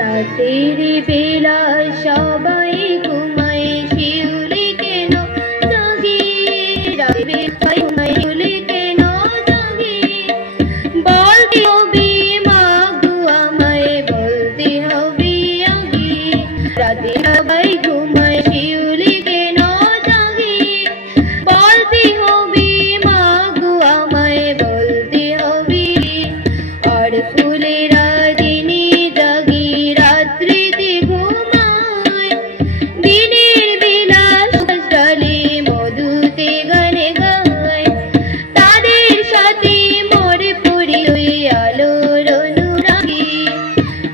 রাতের বেলা সবাই ঘুমায়, শিউলি কেন জাগে? রাতের বেলায় ঘুমায়, শিউলি কেন জাগে? বলতে হবে মা গো আমায়, বলতে হবে আগে। রাতে সবাই ঘুমায়, শিউলি কেন জাগে? বলতে হবে মা গো আমায়, বলতে হবে। আর ফুলেরা দিনে জাগে, রাত্রিতে ঘুমায়, দিনের বেলা ডালে মধুতে গানে গায়। তাদের সাথে মরে পড়ি ওই আলোর অনুরাগে।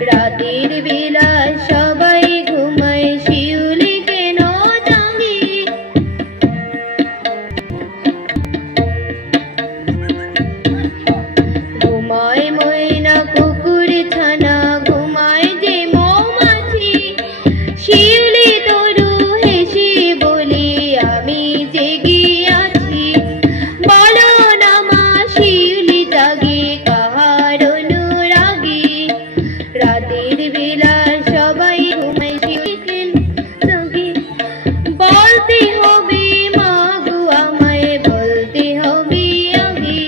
রাতের বেলা সবাই ঘুমায়, শিউলি কেন জাগে? ঘুমায় ময়না কুকুর ছানা, ঘুমায় যে মৌমাছি। শিউলি তরু হেসে বলি আমি জেগে আছি। বলো না মা শিউলি জাগে কাহার অনুরাগে? রাতের বেলা সবাই ঘুমায়, শিউলি কেন জাগে? বলতে হবে মা গো আমায়, বলতে হবে আগে।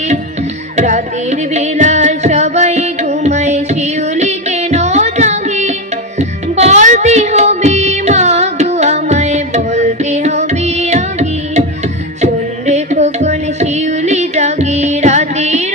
রাতের বেলা সবাই ঘুমায়, শিউলি কেন জাগে? বলতে হবে মা গো আমায়, বলতে হবে আগে। শোন রে খোকন শিউলি জাগে রাতের